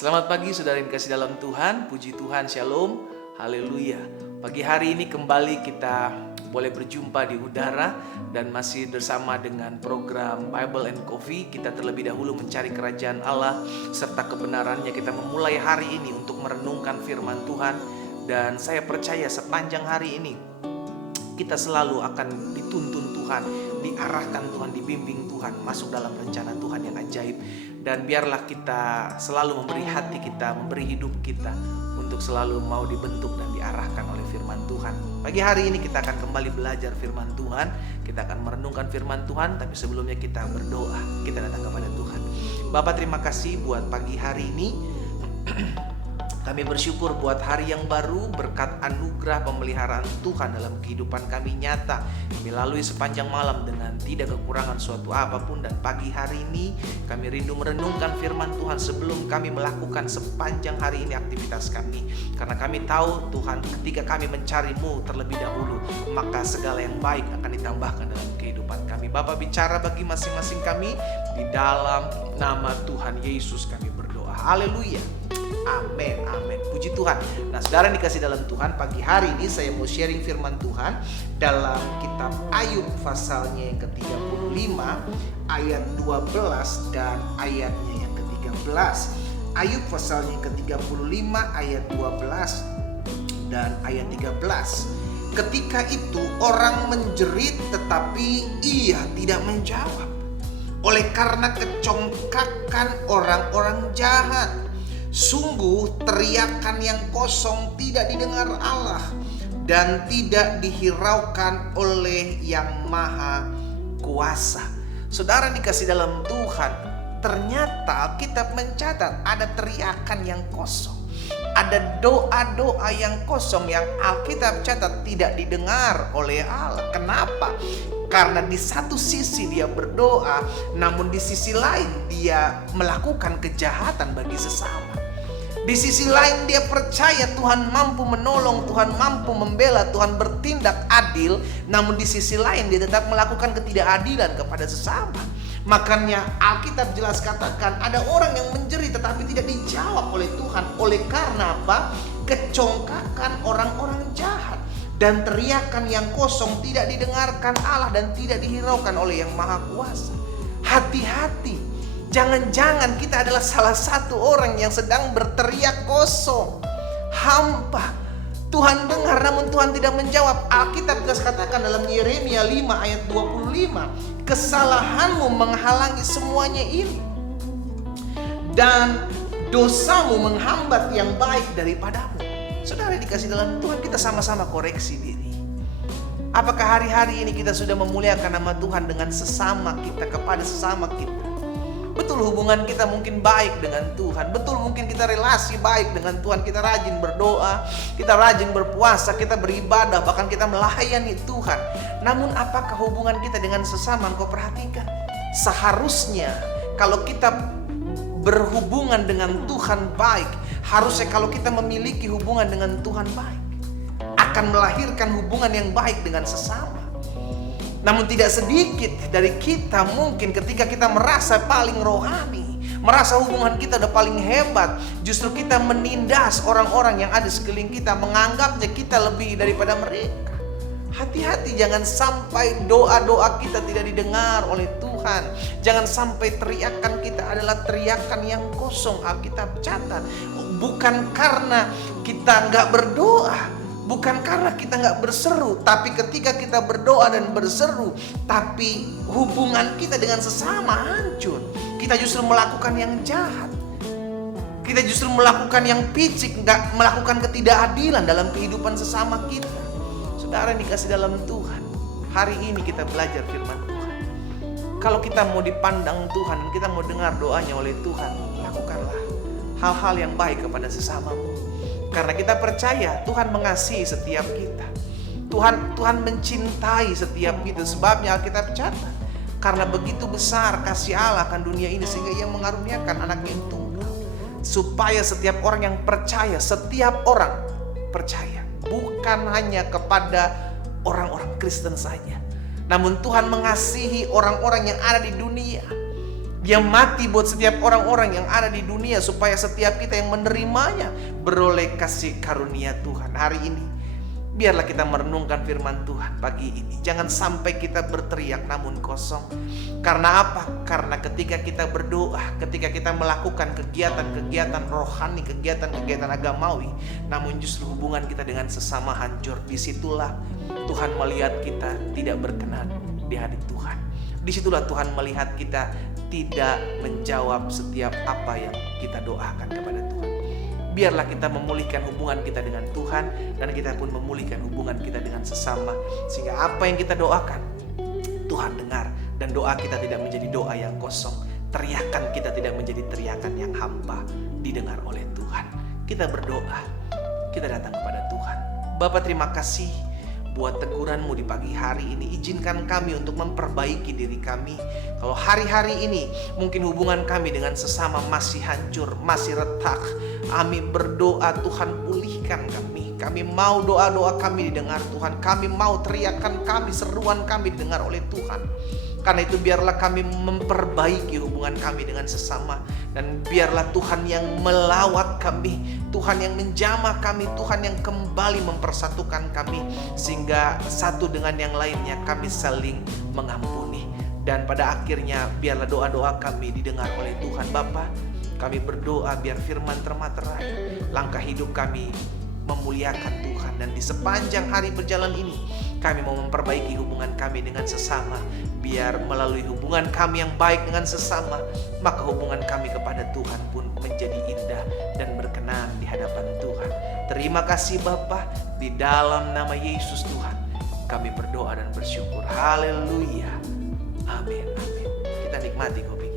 Selamat pagi saudara yang kasih dalam Tuhan, puji Tuhan, shalom, haleluya. Pagi hari ini kembali kita boleh berjumpa di udara dan masih bersama dengan program Bible and Coffee. Kita terlebih dahulu mencari kerajaan Allah serta kebenarannya. Kita memulai hari ini untuk merenungkan firman Tuhan. Dan saya percaya sepanjang hari ini kita selalu akan dituntun Tuhan, diarahkan Tuhan, dibimbing Tuhan, masuk dalam rencana Tuhan yang ajaib. Dan biarlah kita selalu memberi hati kita, memberi hidup kita untuk selalu mau dibentuk dan diarahkan oleh firman Tuhan. Pagi hari ini kita akan kembali belajar firman Tuhan. Kita akan merenungkan firman Tuhan, tapi sebelumnya kita berdoa. Kita datang kepada Tuhan. Bapak, terima kasih buat pagi hari ini. Kami bersyukur buat hari yang baru, berkat anugerah pemeliharaan Tuhan dalam kehidupan kami nyata. Kami lalui sepanjang malam dengan tidak kekurangan suatu apapun. Dan pagi hari ini kami rindu merenungkan firman Tuhan sebelum kami melakukan sepanjang hari ini aktivitas kami. Karena kami tahu Tuhan, ketika kami mencari-Mu terlebih dahulu, maka segala yang baik akan ditambahkan dalam kehidupan kami. Bapak, bicara bagi masing-masing kami, di dalam nama Tuhan Yesus kami berdoa. Haleluya. Amin, amin. Puji Tuhan. Nah, saudara yang dikasih dalam Tuhan, pagi hari ini saya mau sharing firman Tuhan dalam kitab Ayub pasalnya yang ke-35 ayat 12 dan ayatnya yang ke-13. Ayub pasalnya yang ke-35 ayat 12 dan ayat 13. Ketika itu orang menjerit tetapi ia tidak menjawab, oleh karena kecongkakan orang-orang jahat. Sungguh teriakan yang kosong tidak didengar Allah dan tidak dihiraukan oleh Yang Maha Kuasa. Saudara dikasih dalam Tuhan, ternyata Alkitab mencatat ada teriakan yang kosong. Ada doa-doa yang kosong yang Alkitab catat tidak didengar oleh Allah. Kenapa? Karena di satu sisi dia berdoa, namun di sisi lain dia melakukan kejahatan bagi sesama. Di sisi lain dia percaya Tuhan mampu menolong, Tuhan mampu membela, Tuhan bertindak adil. Namun di sisi lain dia tetap melakukan ketidakadilan kepada sesama. Makanya Alkitab jelas katakan ada orang yang menjerit tetapi tidak dijawab oleh Tuhan. Oleh karena apa? Kecongkakan orang-orang jahat dan teriakan yang kosong tidak didengarkan Allah dan tidak dihiraukan oleh Yang Maha Kuasa. Hati-hati. Jangan-jangan kita adalah salah satu orang yang sedang berteriak kosong, hampa. Tuhan dengar namun Tuhan tidak menjawab. Alkitab jelas katakan dalam Yeremia 5 ayat 25, kesalahanmu menghalangi semuanya ini, dan dosamu menghambat yang baik daripadamu. Saudara dikasih dalam Tuhan, kita sama-sama koreksi diri. Apakah hari-hari ini kita sudah memuliakan nama Tuhan dengan sesama kita, kepada sesama kita? Betul hubungan kita mungkin baik dengan Tuhan. Betul mungkin kita relasi baik dengan Tuhan. Kita rajin berdoa, kita rajin berpuasa, kita beribadah, bahkan kita melayani Tuhan. Namun apakah hubungan kita dengan sesama? Engkau perhatikan. Seharusnya kalau kita berhubungan dengan Tuhan baik, harusnya kalau kita memiliki hubungan dengan Tuhan baik, akan melahirkan hubungan yang baik dengan sesama. Namun tidak sedikit dari kita mungkin ketika kita merasa paling rohani, merasa hubungan kita udah paling hebat, justru kita menindas orang-orang yang ada sekeliling kita, menganggapnya kita lebih daripada mereka. Hati-hati, jangan sampai doa-doa kita tidak didengar oleh Tuhan. Jangan sampai teriakan kita adalah teriakan yang kosong. Alkitab catat, bukan karena kita nggak berdoa, bukan karena kita nggak berseru, tapi ketika kita berdoa dan berseru, tapi hubungan kita dengan sesama hancur. Kita justru melakukan yang jahat. Kita justru melakukan yang picik, nggak melakukan ketidakadilan dalam kehidupan sesama kita. Saudara yang dikasih dalam Tuhan, hari ini kita belajar firman Tuhan. Kalau kita mau dipandang Tuhan, kita mau dengar doanya oleh Tuhan, lakukanlah hal-hal yang baik kepada sesamamu. Karena kita percaya Tuhan mengasihi setiap kita. Tuhan mencintai setiap kita. Sebabnya Alkitab catat, karena begitu besar kasih Allah akan dunia ini sehingga Ia mengaruniakan anaknya yang tunggal, supaya setiap orang yang percaya, setiap orang percaya, bukan hanya kepada orang-orang Kristen saja, namun Tuhan mengasihi orang-orang yang ada di dunia. Dia mati buat setiap orang-orang yang ada di dunia, supaya setiap kita yang menerimanya beroleh kasih karunia Tuhan. Hari ini biarlah kita merenungkan firman Tuhan pagi ini. Jangan sampai kita berteriak namun kosong. Karena apa? Karena ketika kita berdoa, ketika kita melakukan kegiatan-kegiatan rohani, kegiatan-kegiatan agamawi, namun justru hubungan kita dengan sesama hancur, disitulah Tuhan melihat kita tidak berkenan di hadirat Tuhan. Disitulah Tuhan melihat kita tidak menjawab setiap apa yang kita doakan kepada Tuhan. Biarlah kita memulihkan hubungan kita dengan Tuhan, dan kita pun memulihkan hubungan kita dengan sesama, sehingga apa yang kita doakan Tuhan dengar, dan doa kita tidak menjadi doa yang kosong. Teriakan kita tidak menjadi teriakan yang hampa, didengar oleh Tuhan. Kita berdoa, kita datang kepada Tuhan. Bapa, terima kasih buat teguran-Mu di pagi hari ini. Izinkan kami untuk memperbaiki diri kami. Kalau hari-hari ini mungkin hubungan kami dengan sesama masih hancur, masih retak, kami berdoa, Tuhan pulihkan kami. Kami mau doa-doa kami didengar Tuhan. Kami mau teriakan kami, seruan kami didengar oleh Tuhan. Karena itu biarlah kami memperbaiki hubungan kami dengan sesama. Dan biarlah Tuhan yang melawat kami, Tuhan yang menjamah kami, Tuhan yang kembali mempersatukan kami, sehingga satu dengan yang lainnya kami saling mengampuni. Dan pada akhirnya biarlah doa-doa kami didengar oleh Tuhan. Bapa, kami berdoa biar firman termaterai, langkah hidup kami memuliakan Tuhan. Dan di sepanjang hari berjalan ini kami mau memperbaiki hubungan kami dengan sesama. Biar melalui hubungan kami yang baik dengan sesama, maka hubungan kami kepada Tuhan pun menjadi indah dan berkenan di hadapan Tuhan. Terima kasih Bapa, di dalam nama Yesus Tuhan kami berdoa dan bersyukur. Haleluya. Amin. Kita nikmati kopi.